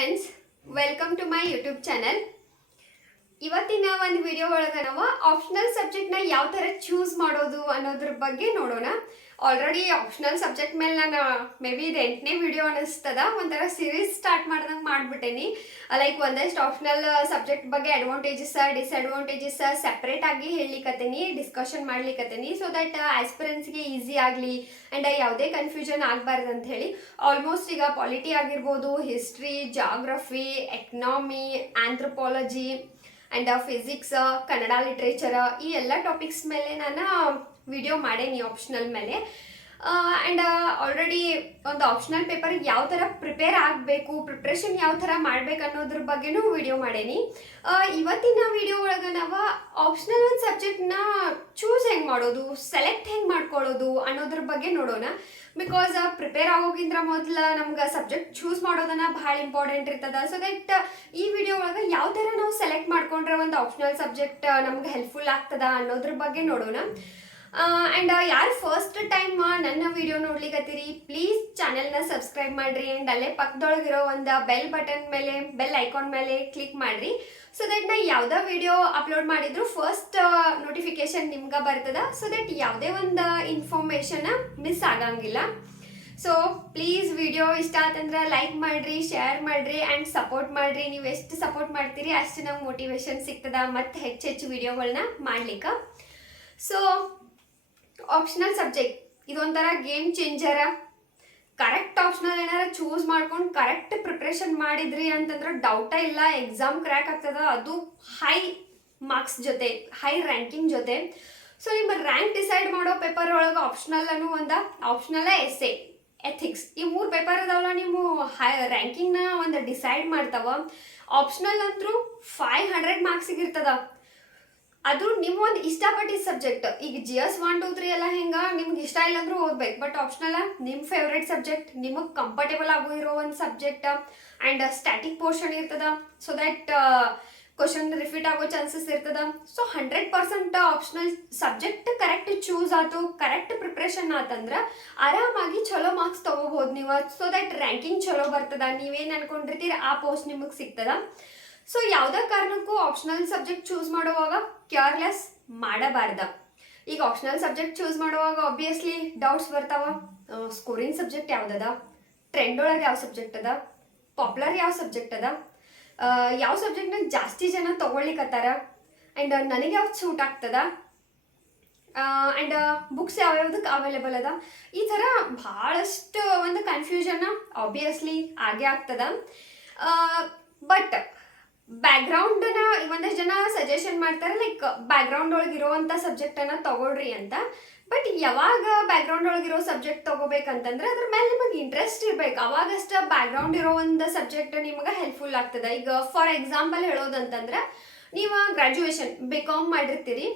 Friends, welcome to my YouTube channel. ಇವತ್ತಿನ ಒಂದು video ಒಳಗೆ ನಾವು ಆಪ್ಷನಲ್ ಸಬ್ಜೆಕ್ಟ್ನ ಯಾವ ಥರ ಚೂಸ್ ಮಾಡೋದು ಅನ್ನೋದ್ರ ಬಗ್ಗೆ ನೋಡೋಣ. ಆಲ್ರೆಡಿ ಆಪ್ಷನಲ್ ಸಬ್ಜೆಕ್ಟ್ ಮೇಲೆ ನಾನು ಮೇ ಬಿ ಇದು 8ನೇ ವಿಡಿಯೋ ಅನ್ನಿಸ್ತದ, ಒಂಥರ ಸೀರೀಸ್ ಸ್ಟಾರ್ಟ್ ಮಾಡ್ದಂಗೆ ಮಾಡಿಬಿಟ್ಟೇನಿ. ಲೈಕ್ ಒಂದಷ್ಟು ಆಪ್ಷನಲ್ ಸಬ್ಜೆಕ್ಟ್ ಬಗ್ಗೆ ಅಡ್ವಾಂಟೇಜಸ್ ಡಿಸ್ಅಡ್ವಾಂಟೇಜಸ್ ಸೆಪ್ರೇಟ್ ಆಗಿ ಹೇಳಲಿಕ್ಕತ್ತೀನಿ, ಡಿಸ್ಕಷನ್ ಮಾಡ್ಲಿಕ್ಕತ್ತೀನಿ. ಸೊ ದಟ್ ಆಸ್ಪಿರೆನ್ಸ್ಗೆ ಈಸಿ ಆಗಲಿ ಆ್ಯಂಡ್ ಯಾವುದೇ ಕನ್ಫ್ಯೂಷನ್ ಆಗಬಾರ್ದು ಅಂತ ಹೇಳಿ. ಆಲ್ಮೋಸ್ಟ್ ಈಗ ಪಾಲಿಟಿ ಆಗಿರ್ಬೋದು, history, geography, economy, anthropology and physics, Kannada literature, ಈ ಎಲ್ಲ ಟಾಪಿಕ್ಸ್ ಮೇಲೆ ನಾನು ವಿಡಿಯೋ ಮಾಡೇನಿ ಆಪ್ಷನಲ್ ಮೇಲೆ. ಆ್ಯಂಡ್ ಆಲ್ರೆಡಿ ಒಂದು ಆಪ್ಷನಲ್ ಪೇಪರ್ಗೆ ಯಾವ ಥರ ಪ್ರಿಪೇರ್ ಆಗಬೇಕು, ಪ್ರಿಪ್ರೇಷನ್ ಯಾವ ಥರ ಮಾಡ್ಬೇಕು ಅನ್ನೋದ್ರ ಬಗ್ಗೆನೂ ವಿಡಿಯೋ ಮಾಡೇನಿ. ಇವತ್ತಿನ ವಿಡಿಯೋ ಒಳಗೆ ನಾವು ಆಪ್ಷನಲ್ ಒಂದು ಸಬ್ಜೆಕ್ಟ್ನ ಚೂಸ್ ಹೆಂಗೆ ಮಾಡೋದು, ಸೆಲೆಕ್ಟ್ ಹೆಂಗೆ ಮಾಡ್ಕೊಳ್ಳೋದು ಅನ್ನೋದ್ರ ಬಗ್ಗೆ ನೋಡೋಣ. ಬಿಕಾಸ್ ಪ್ರಿಪೇರ್ ಆಗೋಕ್ಕಿಂತ ಮೊದಲು ನಮ್ಗೆ ಸಬ್ಜೆಕ್ಟ್ ಚೂಸ್ ಮಾಡೋದನ್ನ ಭಾಳ ಇಂಪಾರ್ಟೆಂಟ್ ಇರ್ತದ. ಸೊ ದಟ್ ಈ ವಿಡಿಯೋ ಒಳಗೆ ಯಾವ ಥರ ನಾವು ಸೆಲೆಕ್ಟ್ ಮಾಡ್ಕೊಂಡ್ರೆ ಒಂದು ಆಪ್ಷನಲ್ ಸಬ್ಜೆಕ್ಟ್ ನಮ್ಗೆ ಹೆಲ್ಪ್ಫುಲ್ ಆಗ್ತದ ಅನ್ನೋದ್ರ ಬಗ್ಗೆ ನೋಡೋಣ. ಆ್ಯಂಡ್ ಯಾರು ಫಸ್ಟ್ ಟೈಮ್ ನನ್ನ ವಿಡಿಯೋ ನೋಡ್ಲಿಕ್ಕತ್ತೀರಿ, ಪ್ಲೀಸ್ ಚಾನೆಲ್ನ ಸಬ್ಸ್ಕ್ರೈಬ್ ಮಾಡಿರಿ ಆ್ಯಂಡ್ ಅಲ್ಲೇ ಪಕ್ಕದೊಳಗಿರೋ ಒಂದು ಬೆಲ್ ಬಟನ್ ಮೇಲೆ, ಬೆಲ್ ಐಕಾನ್ ಮೇಲೆ ಕ್ಲಿಕ್ ಮಾಡಿರಿ. ಸೊ ದಟ್ ನಾ ಯಾವುದೇ ವಿಡಿಯೋ ಅಪ್ಲೋಡ್ ಮಾಡಿದ್ರು ಫಸ್ಟ್ ನೋಟಿಫಿಕೇಶನ್ ನಿಮ್ಗೆ ಬರ್ತದ. ಸೊ ದಟ್ ಯಾವುದೇ ಒಂದು ಇನ್ಫಾರ್ಮೇಷನ್ ಮಿಸ್ ಆಗಂಗಿಲ್ಲ. ಸೊ ಪ್ಲೀಸ್ ವಿಡಿಯೋ ಇಷ್ಟ ಆತಂದ್ರೆ ಲೈಕ್ ಮಾಡಿರಿ, ಶೇರ್ ಮಾಡಿರಿ ಆ್ಯಂಡ್ ಸಪೋರ್ಟ್ ಮಾಡಿರಿ. ನೀವು ಎಷ್ಟು ಸಪೋರ್ಟ್ ಮಾಡ್ತೀರಿ ಅಷ್ಟು ನಮ್ಗೆ ಮೋಟಿವೇಶನ್ ಸಿಗ್ತದ ಮತ್ತು ಹೆಚ್ಚೆಚ್ಚು ವಿಡಿಯೋಗಳನ್ನ ಮಾಡ್ಲಿಕ್ಕೆ. ಸೊ ಆಪ್ಷನಲ್ ಸಬ್ಜೆಕ್ಟ್ ಇದೊಂಥರ ಗೇಮ್ ಚೇಂಜರ. ಕರೆಕ್ಟ್ ಆಪ್ಷನಲ್ ಏನಾರ ಚೂಸ್ ಮಾಡ್ಕೊಂಡು ಕರೆಕ್ಟ್ ಪ್ರಿಪ್ರೇಷನ್ ಮಾಡಿದ್ರಿ ಅಂತಂದ್ರೆ ಡೌಟೇ ಇಲ್ಲ, ಎಕ್ಸಾಮ್ ಕ್ರ್ಯಾಕ್ ಆಗ್ತದ, ಅದು ಹೈ ಮಾರ್ಕ್ಸ್ ಜೊತೆ, ಹೈ ರ್ಯಾಂಕಿಂಗ್ ಜೊತೆ. ಸೊ ನಿಮ್ಮ ರ್ಯಾಂಕ್ ಡಿಸೈಡ್ ಮಾಡೋ ಪೇಪರ್ ಒಳಗೆ ಆಪ್ಷನಲ್ ಅನ್ನೋ ಒಂದು ಆಪ್ಷನಲ್ಲ, ಎಸ್ಸೆ, ಎಥಿಕ್ಸ್, ಈ 3 ಪೇಪರ್ ಅದಾವಲ್ಲ, ನೀವು ಹೈ ರ್ಯಾಂಕಿಂಗ್ನ ಒಂದು ಡಿಸೈಡ್ ಮಾಡ್ತಾವ. ಆಪ್ಷನಲ್ ಅಂತೂ 500 ಮಾರ್ಕ್ಸಿಗೆ ಇರ್ತದ. ಅದು ನಿಮ್ಮ ಒಂದು ಇಷ್ಟಪಟ್ಟಿದ್ದ ಸಬ್ಜೆಕ್ಟ್. ಈಗ GS 1, 2, 3 ಎಲ್ಲ ಹೆಂಗೆ ನಿಮ್ಗೆ ಇಷ್ಟ ಇಲ್ಲ ಅಂದ್ರೂ ಓದ್ಬೇಕು. ಬಟ್ ಆಪ್ಷನಲ್ ನಿಮ್ಮ ಫೇವ್ರೇಟ್ ಸಬ್ಜೆಕ್ಟ್, ನಿಮಗೆ ಕಂಫರ್ಟೇಬಲ್ ಆಗೋ ಇರೋ ಒಂದು ಸಬ್ಜೆಕ್ಟ್ ಆ್ಯಂಡ್ ಸ್ಟ್ಯಾಟಿಕ್ ಪೋರ್ಷನ್ ಇರ್ತದ. ಸೊ ದ್ಯಾಟ್ ಕ್ವಶನ್ ರಿಪೀಟ್ ಆಗೋ ಚಾನ್ಸಸ್ ಇರ್ತದ. So 100% optional subject correct choose ಆಯ್ತು, ಕರೆಕ್ಟ್ ಪ್ರಿಪ್ರೇಷನ್ ಆತಂದ್ರೆ ಆರಾಮಾಗಿ ಚಲೋ ಮಾರ್ಕ್ಸ್ ತೊಗೋಬೋದು ನೀವು. ಸೊ ದ್ಯಾಟ್ ರ್ಯಾಂಕಿಂಗ್ ಚಲೋ ಬರ್ತದ, ನೀವೇನು ಅನ್ಕೊಂಡಿರ್ತೀರಿ ಆ ಪೋಸ್ಟ್ ನಿಮಗೆ ಸಿಗ್ತದ. ಸೊ ಯಾವುದೇ ಕಾರಣಕ್ಕೂ ಆಪ್ಷನಲ್ ಸಬ್ಜೆಕ್ಟ್ ಚೂಸ್ ಮಾಡುವಾಗ ಕೇರ್ಲೆಸ್ ಮಾಡಬಾರ್ದ. ಈಗ ಆಪ್ಷನಲ್ ಸಬ್ಜೆಕ್ಟ್ ಚೂಸ್ ಮಾಡುವಾಗ ಆಬ್ವಿಯಸ್ಲಿ ಡೌಟ್ಸ್ ಬರ್ತಾವ. ಸ್ಕೋರಿಂಗ್ ಸಬ್ಜೆಕ್ಟ್ ಯಾವುದದ, ಟ್ರೆಂಡ್ ಒಳಗೆ ಯಾವ ಸಬ್ಜೆಕ್ಟ್ ಅದ, ಪಾಪ್ಯುಲರ್ ಯಾವ ಸಬ್ಜೆಕ್ಟ್ ಅದ, ಯಾವ ಸಬ್ಜೆಕ್ಟ್ನ ಜಾಸ್ತಿ ಜನ ತೊಗೊಳ್ಲಿಕ್ಕತ್ತಾರ, ಆ್ಯಂಡ್ ನನಗೆ ಯಾವ್ದು ಸೂಟ್ ಆಗ್ತದ, ಆ್ಯಂಡ್ ಬುಕ್ಸ್ ಯಾವ್ಯಾವ್ದಕ್ಕೆ ಅವೈಲೇಬಲ್ ಅದ. ಈ ಥರ ಭಾಳಷ್ಟು ಒಂದು ಕನ್ಫ್ಯೂಷನ್ ಆಬ್ವಿಯಸ್ಲಿ ಆಗೇ ಆಗ್ತದ. ಬಟ್ ಬ್ಯಾಕ್ಗ್ರೌಂಡನ್ನ ಒಂದಷ್ಟು ಜನ ಸಜೆಷನ್ ಮಾಡ್ತಾರೆ, ಲೈಕ್ ಬ್ಯಾಕ್ಗ್ರೌಂಡ್ ಒಳಗೆ ಇರೋವಂಥ ಸಬ್ಜೆಕ್ಟನ್ನು ತೊಗೊಳ್ರಿ ಅಂತ. ಬಟ್ ಯಾವಾಗ ಬ್ಯಾಕ್ಗ್ರೌಂಡ್ ಒಳಗಿರೋ ಸಬ್ಜೆಕ್ಟ್ ತೊಗೋಬೇಕಂತಂದ್ರೆ ಅದ್ರ ಮೇಲೆ ನಿಮಗೆ ಇಂಟ್ರೆಸ್ಟ್ ಇರ್ಬೇಕು. ಅವಾಗಷ್ಟು ಬ್ಯಾಕ್ಗ್ರೌಂಡ್ ಇರೋ ಒಂದು ಸಬ್ಜೆಕ್ಟ್ ನಿಮ್ಗೆ ಹೆಲ್ಪ್ಫುಲ್ ಆಗ್ತದೆ. ಈಗ ಫಾರ್ ಎಕ್ಸಾಂಪಲ್ ಹೇಳೋದಂತಂದ್ರೆ, ನೀವು ಗ್ರ್ಯಾಜುಯೇಷನ್ BCom ಮಾಡಿರ್ತೀರಿ.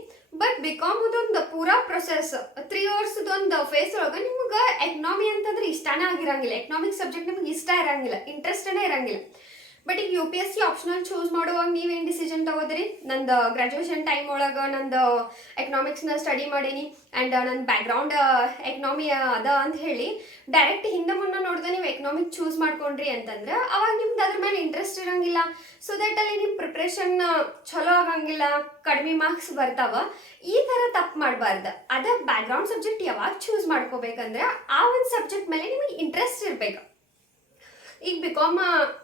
ಬಟ್ BCom ಇದೊಂದು ಪೂರಾ ಪ್ರೊಸೆಸ್ 3 ವರ್ಷದೊಂದು ಫೇಸ್ ಒಳಗೆ ನಿಮ್ಗೆ ಎಕನಾಮಿ ಅಂತಂದ್ರೆ ಇಷ್ಟನೇ ಆಗಿರಂಗಿಲ್ಲ. ಎಕನಾಮಿಕ್ ಸಬ್ಜೆಕ್ಟ್ ನಿಮ್ಗೆ ಇಷ್ಟ ಇರಂಗಿಲ್ಲ, ಇಂಟ್ರೆಸ್ಟೇ ಇರಂಗಿಲ್ಲ. ಬಟ್ ಈಗ UPSC ಆಪ್ಷನಲ್ ಚೂಸ್ ಮಾಡುವಾಗ ನೀವೇನು ಡಿಸಿಷನ್ ತಗೋದ್ರಿ? ನಂದು ಗ್ರ್ಯಾಜುಯೇಷನ್ ಟೈಮ್ ಒಳಗೆ ನಂದು ಎಕನಾಮಿಕ್ಸ್ನ ಸ್ಟಡಿ ಮಾಡೀನಿ ಆ್ಯಂಡ್ ನನ್ನ ಬ್ಯಾಕ್ಗ್ರೌಂಡ್ ಎಕನಾಮಿ ಅದ ಅಂತ ಹೇಳಿ ಡೈರೆಕ್ಟ್ ಹಿಂದೆ ಮುನ್ನ ನೋಡಿದೆ ನೀವು ಎಕನಾಮಿಕ್ ಚೂಸ್ ಮಾಡ್ಕೊಂಡ್ರಿ ಅಂತಂದ್ರೆ ಅವಾಗ ನಿಮ್ದು ಅದ್ರ ಮೇಲೆ ಇಂಟ್ರೆಸ್ಟ್ ಇರೋಂಗಿಲ್ಲ. ಸೊ ದಟ್ ಅಲ್ಲಿ ನಿಮ್ಮ ಪ್ರಿಪ್ರೇಷನ್ ಚಲೋ ಆಗಂಗಿಲ್ಲ, ಕಡಿಮೆ ಮಾರ್ಕ್ಸ್ ಬರ್ತಾವ. ಈ ಥರ ತಪ್ಪು ಮಾಡಬಾರ್ದು. ಅದ ಬ್ಯಾಕ್ಗ್ರೌಂಡ್ ಸಬ್ಜೆಕ್ಟ್ ಯಾವಾಗ ಚೂಸ್ ಮಾಡ್ಕೋಬೇಕಂದ್ರೆ ಆ ಒಂದು ಸಬ್ಜೆಕ್ಟ್ ಮೇಲೆ ನಿಮಗೆ ಇಂಟ್ರೆಸ್ಟ್ ಇರಬೇಕು. ಈಗ BCom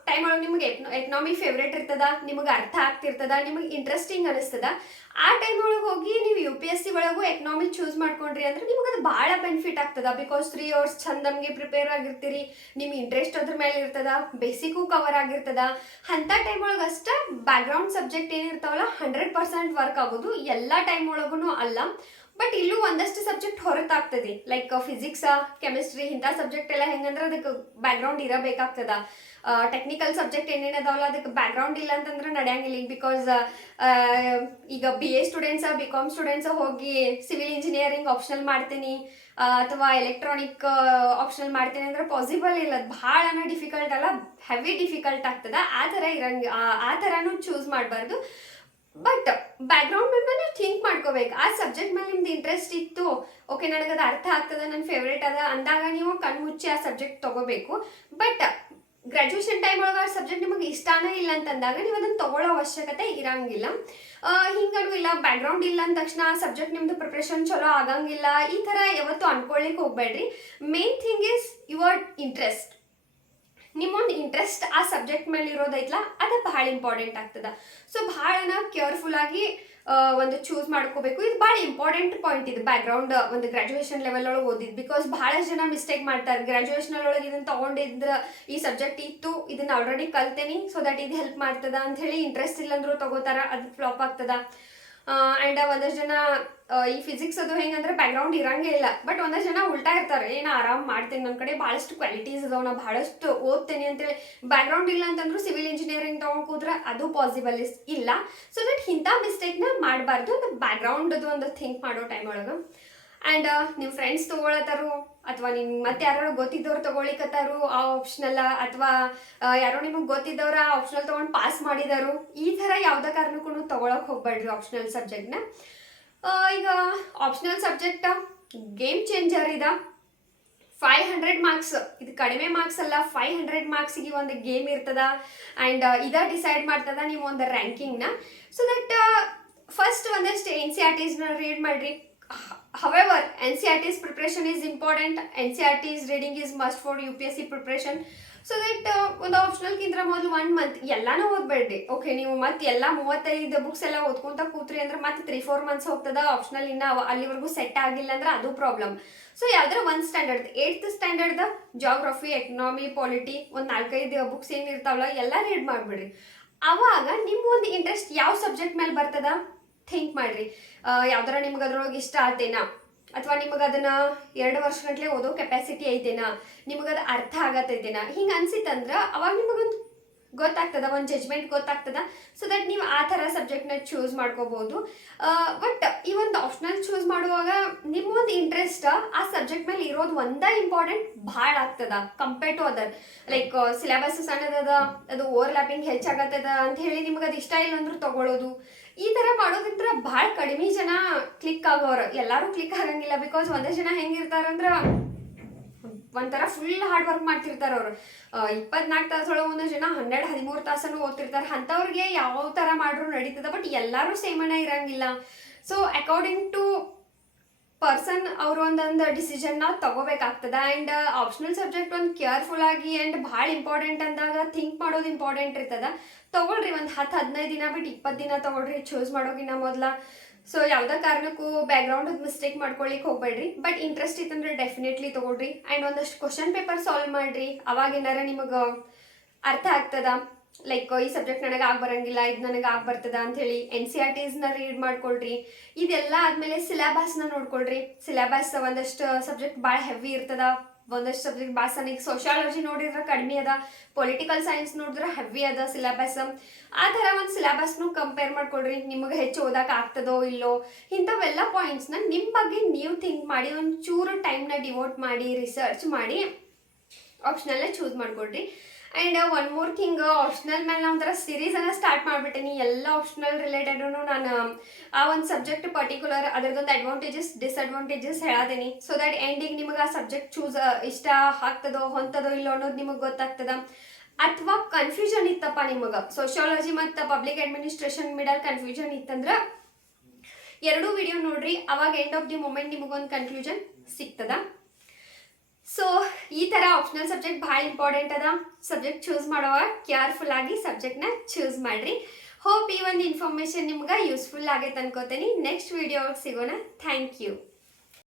ಟೈಮ್ ಒಳಗೆ ನಿಮಗೆ ಎಕನಾಮಿ ಫೇವ್ರೇಟ್ ಇರ್ತದ, ನಿಮಗೆ ಅರ್ಥ ಆಗ್ತಿರ್ತದ, ನಿಮಗೆ ಇಂಟ್ರೆಸ್ಟಿಂಗ್ ಅನಿಸ್ತದ. ಆ ಟೈಮ್ ಒಳಗೆ ಹೋಗಿ ನೀವು UPSC ಒಳಗೂ ಎಕನಾಮಿ ಚೂಸ್ ಮಾಡ್ಕೊಂಡ್ರಿ ಅಂದ್ರೆ ನಿಮಗೆ ಅದು ಭಾಳ ಬೆನಿಫಿಟ್ ಆಗ್ತದ. ಬಿಕಾಸ್ 3 ಅವರ್ಸ್ ಚಂದ ನಮಗೆ ಪ್ರಿಪೇರ್ ಆಗಿರ್ತೀರಿ, ನಿಮ್ಗೆ ಇಂಟ್ರೆಸ್ಟ್ ಅದ್ರ ಮೇಲೆ ಇರ್ತದ, ಬೇಸಿಕ್ಕು ಕವರ್ ಆಗಿರ್ತದ. ಅಂಥ ಟೈಮ್ ಒಳಗೆ ಅಷ್ಟೇ ಬ್ಯಾಕ್ಗ್ರೌಂಡ್ ಸಬ್ಜೆಕ್ಟ್ ಏನಿರ್ತಾವಲ್ಲ 100% ವರ್ಕ್ ಆಗೋದು. ಎಲ್ಲ ಟೈಮ್ ಒಳಗೂ ಅಲ್ಲ. ಬಟ್ ಇಲ್ಲೂ ಒಂದಷ್ಟು ಸಬ್ಜೆಕ್ಟ್ ಹೊರತಾಗ್ತದೆ. ಲೈಕ್ ಫಿಸಿಕ್ಸ್, ಕೆಮಿಸ್ಟ್ರಿ ಇಂಥ ಸಬ್ಜೆಕ್ಟ್ ಎಲ್ಲ ಹೆಂಗಂದ್ರೆ ಅದಕ್ಕೆ ಬ್ಯಾಕ್ಗ್ರೌಂಡ್ ಇರಬೇಕಾಗ್ತದ. ಟೆಕ್ನಿಕಲ್ ಸಬ್ಜೆಕ್ಟ್ ಏನೇನದಾವಲ್ಲ ಅದಕ್ಕೆ ಬ್ಯಾಕ್ಗ್ರೌಂಡ್ ಇಲ್ಲ ಅಂತಂದ್ರೆ ನಡೆಯಂಗಿಲ್ಲ. ಈಗ ಬಿಕಾಸ್ ಈಗ BA ಸ್ಟೂಡೆಂಟ್ಸ್, BCom ಸ್ಟೂಡೆಂಟ್ಸ್ ಹೋಗಿ ಸಿವಿಲ್ ಇಂಜಿನಿಯರಿಂಗ್ ಆಪ್ಷನಲ್ ಮಾಡ್ತೀನಿ ಅಥವಾ ಎಲೆಕ್ಟ್ರಾನಿಕ್ ಆಪ್ಷನಲ್ ಮಾಡ್ತೀನಿ ಅಂದ್ರೆ ಪಾಸಿಬಲ್ ಇಲ್ಲ. ಅದು ಭಾಳನ ಡಿಫಿಕಲ್ಟ್ ಅಲ್ಲ, ಹೆವಿ ಡಿಫಿಕಲ್ಟ್ ಆಗ್ತದ. ಆ ಥರನೂ ಚೂಸ್ ಮಾಡಬಾರ್ದು. ಬಟ್ ಬ್ಯಾಕ್ಗ್ರೌಂಡ್ ಮೇಲೆ ನೀವು ಥಿಂಕ್ ಮಾಡ್ಕೋಬೇಕು. ಆ ಸಬ್ಜೆಕ್ಟ್ ಮೇಲೆ ನಿಮ್ದು ಇಂಟ್ರೆಸ್ಟ್ ಇತ್ತು, ಓಕೆ ನನಗದು ಅರ್ಥ ಆಗ್ತದೆ, ನನ್ನ ಫೇವ್ರೇಟ್ ಅದ ಅಂದಾಗ ನೀವು ಕಣ್ಮುಚ್ಚಿ ಆ ಸಬ್ಜೆಕ್ಟ್ ತೊಗೋಬೇಕು. ಬಟ್ ಗ್ರ್ಯಾಜುಯೇಷನ್ ಟೈಮ್ ಒಳಗೆ ಆ ಸಬ್ಜೆಕ್ಟ್ ನಿಮಗೆ ಇಷ್ಟನೇ ಇಲ್ಲ ಅಂತಂದಾಗ ನೀವು ಅದನ್ನು ತಗೊಳ್ಳೋ ಅವಶ್ಯಕತೆ ಇರಂಗಿಲ್ಲ. ಹಿಂಗನು ಇಲ್ಲ ಬ್ಯಾಕ್ಗ್ರೌಂಡ್ ಇಲ್ಲ ಅಂದ ತಕ್ಷಣ ಸಬ್ಜೆಕ್ಟ್ ನಿಮ್ದು ಪ್ರಿಪ್ರೇಷನ್ ಚಲೋ ಆಗಂಗಿಲ್ಲ, ಈ ಥರ ಯಾವತ್ತೂ ಅನ್ಕೊಳ್ಳಿಕ್ಕೆ ಹೋಗ್ಬೇಡ್ರಿ. Main thing is your interest. ನಿಮ್ಮೊಂದು ಇಂಟ್ರೆಸ್ಟ್ ಆ ಸಬ್ಜೆಕ್ಟ್ ಮೇಲೆ ಇರೋದೈತಲ್ಲ ಅದು ಭಾಳ ಇಂಪಾರ್ಟೆಂಟ್ ಆಗ್ತದೆ. ಸೊ ಭಾಳನ ಕೇರ್ಫುಲ್ಲಾಗಿ ಒಂದು ಚೂಸ್ ಮಾಡ್ಕೋಬೇಕು. ಇದು ಭಾಳ ಇಂಪಾರ್ಟೆಂಟ್ ಪಾಯಿಂಟ್ ಇದು, ಬ್ಯಾಕ್ಗ್ರೌಂಡ್ ಒಂದು ಗ್ರ್ಯಾಜುಯೇಷನ್ ಲೆವೆಲ್ ಒಳಗೆ ಓದಿದ್ದು. ಬಿಕಾಸ್ ಭಾಳಷ್ಟು ಜನ ಮಿಸ್ಟೇಕ್ ಮಾಡ್ತಾರೆ, ಗ್ರ್ಯಾಜುಯೇಷನ್ ಒಳಗೆ ಇದನ್ನು ತೊಗೊಂಡಿದ್ರೆ ಈ ಸಬ್ಜೆಕ್ಟ್ ಇತ್ತು, ಇದನ್ನು ಆಲ್ರೆಡಿ ಕಲ್ತೇನಿ, ಸೊ ದಟ್ ಇದು ಹೆಲ್ಪ್ ಮಾಡ್ತದ ಅಂತ ಹೇಳಿ ಇಂಟ್ರೆಸ್ಟ್ ಇಲ್ಲಂದ್ರೂ ತಗೋತಾರ, ಅದು ಫ್ಲಾಪ್ ಆಗ್ತದ. ಆ್ಯಂಡ್ ಒಂದಷ್ಟು ಜನ ಈ ಫಿಸಿಕ್ಸ್ ಅದು ಹೆಂಗಂದ್ರೆ ಬ್ಯಾಕ್ಗ್ರೌಂಡ್ ಇರಂಗೇ ಇಲ್ಲ, ಬಟ್ ಒಂದಷ್ಟು ಜನ ಉಲ್ಟಾ ಇರ್ತಾರೆ, ಏನು ಆರಾಮ್ ಮಾಡ್ತೇನೆ, ನನ್ನ ಕಡೆ ಭಾಳಷ್ಟು ಕ್ವಾಲಿಟೀಸ್ ಅದಾವ, ನಾ ಭಾಳಷ್ಟು ಓದ್ತೇನೆ ಅಂತೇಳಿ ಬ್ಯಾಕ್ಗ್ರೌಂಡ್ ಇಲ್ಲ ಅಂತಂದ್ರೂ ಸಿವಿಲ್ ಇಂಜಿನಿಯರಿಂಗ್ ತೊಗೊಂಡು ಕೂತ್ರೆ ಅದು ಪಾಸಿಬಲ್ ಇಲ್ಲ. ಸೊ ದಟ್ ಇಂಥ ಮಿಸ್ಟೇಕ್ನ ಮಾಡಬಾರ್ದು. ಒಂದು ಬ್ಯಾಕ್ಗ್ರೌಂಡದು ಒಂದು ಥಿಂಕ್ ಮಾಡೋ ಟೈಮ್ ಒಳಗೆ. ಆ್ಯಂಡ್ ನಿಮ್ಮ ಫ್ರೆಂಡ್ಸ್ ತೊಗೊಳತ್ತಾರು ಅಥವಾ ನಿಮ್ಗೆ ಮತ್ತೆ ಯಾರು ಗೊತ್ತಿದ್ದವ್ರು ತೊಗೊಳಿಕತ್ತಾರು ಆ ಆಪ್ಷನಲ್ಲ, ಅಥವಾ ಯಾರೋ ನಿಮಗೆ ಗೊತ್ತಿದ್ದವ್ರು ಆ ಆಪ್ಷನಲ್ ತೊಗೊಂಡು ಪಾಸ್ ಮಾಡಿದಾರು, ಈ ಥರ ಯಾವುದೇ ಕಾರಣಕ್ಕೂ ತೊಗೊಳಕ್ಕೆ ಹೋಗ್ಬೇಡ್ರಿ ಆಪ್ಷನಲ್ ಸಬ್ಜೆಕ್ಟ್ನ. ಈಗ ಆಪ್ಷನಲ್ ಸಬ್ಜೆಕ್ಟ್ ಗೇಮ್ ಚೇಂಜರ್ ಇದೆ. 500 ಮಾರ್ಕ್ಸ್, ಇದು ಕಡಿಮೆ ಮಾರ್ಕ್ಸ್ ಅಲ್ಲ, 500 ಮಾರ್ಕ್ಸಿಗೆ ಒಂದು ಗೇಮ್ ಇರ್ತದ. ಆ್ಯಂಡ್ ಇದ ಡಿಸೈಡ್ ಮಾಡ್ತದ ನೀವು ಒಂದು ರ್ಯಾಂಕಿಂಗ್ನ. ಸೊ ದಟ್ ಫಸ್ಟ್ ಒಂದಷ್ಟು NCERTsನ ರೀಡ್ ಮಾಡಿರಿ. However, NCERT's preparation is important. NCERT's reading is must for UPSC preparation. So that ಒಂದು ಆಪ್ಷನಲ್ಗಿಂತ ಮೊದಲು 1 ಮಂತ್ ಎಲ್ಲಾನು ಓದ್ಬೇಡ್ರಿ. ಓಕೆ, ನೀವು ಮತ್ತೆ ಎಲ್ಲ 35 ಬುಕ್ಸ್ ಎಲ್ಲ ಓದ್ಕೊಂತ ಕೂತ್ರಿ ಅಂದ್ರೆ ಮತ್ತೆ 3-4 ಮಂತ್ಸ್ ಹೋಗ್ತದ. ಆಪ್ಷನಲ್ ಇನ್ನು ಅಲ್ಲಿವರೆಗೂ ಸೆಟ್ ಆಗಿಲ್ಲ ಅಂದ್ರೆ ಅದು ಪ್ರಾಬ್ಲಮ್. ಸೊ ಯಾವ್ದಾರ ಒಂದು ಸ್ಟ್ಯಾಂಡರ್ಡ್ 8th ಸ್ಟ್ಯಾಂಡರ್ಡ್ದ ಜಾಗ್ರಫಿ, ಎಕನಾಮಿ, ಪಾಲಿಟಿ ಒಂದು 4-5 ಬುಕ್ಸ್ ಏನಿರ್ತಾವಲ್ಲ ಎಲ್ಲ ರೀಡ್ ಮಾಡಿಬಿಡ್ರಿ. ಆವಾಗ ನಿಮ್ಮ ಒಂದು ಇಂಟ್ರೆಸ್ಟ್ ಯಾವ ಸಬ್ಜೆಕ್ಟ್ ಮೇಲೆ ಬರ್ತದ ಥಿಂಕ್ ಮಾಡ್ರಿ. ಯಾವ್ದಾರ ನಿಮ್ಗೆ ಅದ್ರೊಳಗೆ ಇಷ್ಟ ಆತೇನಾ, ಅಥವಾ ನಿಮಗೆ ಅದನ್ನ 2 ವರ್ಷ ಗಂಟ್ಲೆ ಓದೋ ಕೆಪಾಸಿಟಿ ಐತೇನಾ, ನಿಮಗದು ಅರ್ಥ ಆಗತ್ತೈತೇನಾ, ಹಿಂಗೆ ಅನ್ಸಿತ್ತಂದ್ರೆ ಅವಾಗ ನಿಮಗೊಂದು ಗೊತ್ತಾಗ್ತದ, ಒಂದು ಜಜ್ಮೆಂಟ್ ಗೊತ್ತಾಗ್ತದ. ಸೊ ದಟ್ ನೀವು ಆ ಥರ ಸಬ್ಜೆಕ್ಟ್ನ ಚೂಸ್ ಮಾಡ್ಕೋಬಹುದು. ಬಟ್ ಈ ಒಂದು ಆಪ್ಷನಲ್ ಚೂಸ್ ಮಾಡುವಾಗ ನಿಮ್ಮೊಂದು ಇಂಟ್ರೆಸ್ಟ್ ಆ ಸಬ್ಜೆಕ್ಟ್ ಮೇಲೆ ಇರೋದು ಒಂದೇ ಇಂಪಾರ್ಟೆಂಟ್ ಭಾಳ ಆಗ್ತದ compare to other. Like syllabus ಸಣ್ಣದದ, ಅದು ಓವರ್ಲ್ಯಾಪಿಂಗ್ ಹೆಚ್ಚಾಗತ್ತದ ಅಂತ ಹೇಳಿ ನಿಮ್ಗೆ ಅದು ಇಷ್ಟ ಇಲ್ಲ ಅಂದ್ರೂ ತಗೊಳ್ಳೋದು, ಈ ಥರ ಮಾಡೋದ್ರಿಂದ ಭಾಳ ಕಡಿಮೆ ಜನ ಕ್ಲಿಕ್ ಆಗೋರು. ಎಲ್ಲರೂ ಕ್ಲಿಕ್ ಆಗಂಗಿಲ್ಲ. ಬಿಕಾಸ್ ಒಂದೇ ಜನ ಹೆಂಗಿರ್ತಾರಂದ್ರೆ ಒಂಥರ ಫುಲ್ ಹಾರ್ಡ್ ವರ್ಕ್ ಮಾಡ್ತಿರ್ತಾರೆ ಅವರು. 24 ತಾಸೊಳಗೆ ಒಂದೊಂದು ಜನ 12-13 ತಾಸನ್ನು ಓದ್ತಿರ್ತಾರೆ. ಅಂಥವ್ರಿಗೆ ಯಾವ ಥರ ಮಾಡ್ರೂ ನಡೀತದ. ಬಟ್ ಎಲ್ಲರೂ ಸೇಮನ ಇರಂಗಿಲ್ಲ. ಸೊ ಅಕಾರ್ಡಿಂಗ್ ಟು ಪರ್ಸನ್ ಅವರು ಒಂದೊಂದು ಡಿಸಿಷನ್ನ ತಗೋಬೇಕಾಗ್ತದ. ಆ್ಯಂಡ್ ಆಪ್ಷನಲ್ ಸಬ್ಜೆಕ್ಟ್ ಒಂದು ಕೇರ್ಫುಲ್ ಆಗಿ ಆ್ಯಂಡ್ ಭಾಳ ಇಂಪಾರ್ಟೆಂಟ್ ಅಂದಾಗ ಥಿಂಕ್ ಮಾಡೋದು ಇಂಪಾರ್ಟೆಂಟ್ ಇರ್ತದ. ತೊಗೊಳ್ರಿ, ಒಂದು 10-15 ದಿನ ಬಿಟ್ಟು 20 ದಿನ ತೊಗೊಳ್ರಿ ಚೂಸ್ ಮಾಡೋಗಿನ್ನ ಮೊದಲ. ಸೊ ಯಾವುದೇ ಕಾರಣಕ್ಕೂ ಬ್ಯಾಕ್ಗ್ರೌಂಡ್ ಮಿಸ್ಟೇಕ್ ಮಾಡ್ಕೊಳ್ಳಿಕ್ಕೆ ಹೋಗ್ಬೇಡ್ರಿ. ಬಟ್ ಇಂಟ್ರೆಸ್ಟ್ ಇತ್ತಂದ್ರೆ ಡೆಫಿನೆಟ್ಲಿ ತೊಗೊಳ್ರಿ. ಆ್ಯಂಡ್ ಒಂದಷ್ಟು ಕ್ವಶನ್ ಪೇಪರ್ ಸಾಲ್ವ್ ಮಾಡಿರಿ. ಅವಾಗ ಏನಾರ ನಿಮಗೆ ಅರ್ಥ ಆಗ್ತದ. ಲೈಕ್ ಈ ಸಬ್ಜೆಕ್ಟ್ ನನಗೆ ಆಗಿ ಬರಂಗಿಲ್ಲ, ಇದು ನನಗೆ ಆಗಿ ಬರ್ತದ ಅಂಥೇಳಿ NCERTsನ ರೀಡ್ ಮಾಡ್ಕೊಳ್ರಿ. ಇದೆಲ್ಲ ಆದಮೇಲೆ ಸಿಲೆಬಸ್ನ ನೋಡ್ಕೊಳ್ರಿ. ಸಿಲೆಬಸ್ ಒಂದಷ್ಟು ಸಬ್ಜೆಕ್ಟ್ ಭಾಳ ಹೆವಿ ಇರ್ತದ, ಒಂದಷ್ಟು ಸಬ್ಜೆಕ್ಟ್ ಭಾಳ ಸಣ್ಣ. ಈಗ ಸೋಷಿಯಾಲಜಿ ನೋಡಿದ್ರೆ ಕಡಿಮೆ ಅದ, ಪೊಲಿಟಿಕಲ್ ಸೈನ್ಸ್ ನೋಡಿದ್ರೆ ಹೆವಿ ಅದ ಸಿಲೆಬಸ್. ಆ ಥರ ಒಂದು ಸಿಲೆಬಸ್ನು ಕಂಪೇರ್ ಮಾಡ್ಕೊಳ್ರಿ. ನಿಮಗೆ ಹೆಚ್ಚು ಓದಕ್ಕೆ ಆಗ್ತದೋ ಇಲ್ಲೋ, ಇಂಥವೆಲ್ಲ ಪಾಯಿಂಟ್ಸ್ನ ನಿಮ್ಮ ಬಗ್ಗೆ ನೀವು ಥಿಂಕ್ ಮಾಡಿ ಒಂದು ಚೂರು ಟೈಮ್ನ ಡಿವೋಟ್ ಮಾಡಿ ರಿಸರ್ಚ್ ಮಾಡಿ ಆಪ್ಷನಲ್ಲೇ ಚೂಸ್ ಮಾಡ್ಕೊಳ್ರಿ. And one more thing, optional ಮೇಲೆ ನಾವು ಒಂಥರ ಸೀರೀಸನ್ನು ಸ್ಟಾರ್ಟ್ ಮಾಡಿಬಿಟ್ಟೇನಿ. ಎಲ್ಲ ಆಪ್ಷನಲ್ ರಿಲೇಟೆಡೂ ನಾನು ಆ ಒಂದು ಸಬ್ಜೆಕ್ಟ್ ಪರ್ಟಿಕ್ಯುಲರ್ ಅದರದೊಂದು ಅಡ್ವಾಂಟೇಜಸ್ ಡಿಸ್ಅಡ್ವಾಂಟೇಜಸ್ ಹೇಳತೀನಿ. ಸೊ ದಟ್ ಎಂಡಿಗೆ ನಿಮಗೆ ಆ ಸಬ್ಜೆಕ್ಟ್ ಚೂಸ್ ಇಷ್ಟ ಆಗ್ತದೋ ಹೊಂತದೋ ಇಲ್ಲೋ ಅನ್ನೋದು ನಿಮಗೆ ಗೊತ್ತಾಗ್ತದ. ಅಥವಾ ಕನ್ಫ್ಯೂಷನ್ ಇತ್ತಪ್ಪ ನಿಮಗೆ ಸೋಷಿಯಾಲಜಿ ಮತ್ತು ಪಬ್ಲಿಕ್ ಅಡ್ಮಿನಿಸ್ಟ್ರೇಷನ್ ಮಿಡಲ್ ಕನ್ಫ್ಯೂಷನ್ ಇತ್ತಂದ್ರೆ 2 ವಿಡಿಯೋ ನೋಡ್ರಿ. ಅವಾಗ ಎಂಡ್ ಆಫ್ ದಿ ಮೂಮೆಂಟ್ ನಿಮಗೊಂದು ಕನ್ಫ್ಯೂಷನ್ ಸಿಗ್ತದ. ಸೊ ಈ ಥರ ಆಪ್ಷನಲ್ ಸಬ್ಜೆಕ್ಟ್ ಭಾಳ ಇಂಪಾರ್ಟೆಂಟ್ ಅದ. ಸಬ್ಜೆಕ್ಟ್ ಚೂಸ್ ಮಾಡುವಾಗ ಕೇರ್ಫುಲ್ ಆಗಿ ಸಬ್ಜೆಕ್ಟ್ನ ಚೂಸ್ ಮಾಡಿರಿ. ಹೋಪ್ ಈ ಒಂದು ಇನ್ಫಾರ್ಮೇಷನ್ ನಿಮ್ಗೆ ಯೂಸ್ಫುಲ್ ಆಗೈತೆ ಅನ್ಕೋತೀನಿ. ನೆಕ್ಸ್ಟ್ ವಿಡಿಯೋ ಸಿಗೋಣ. Thank you.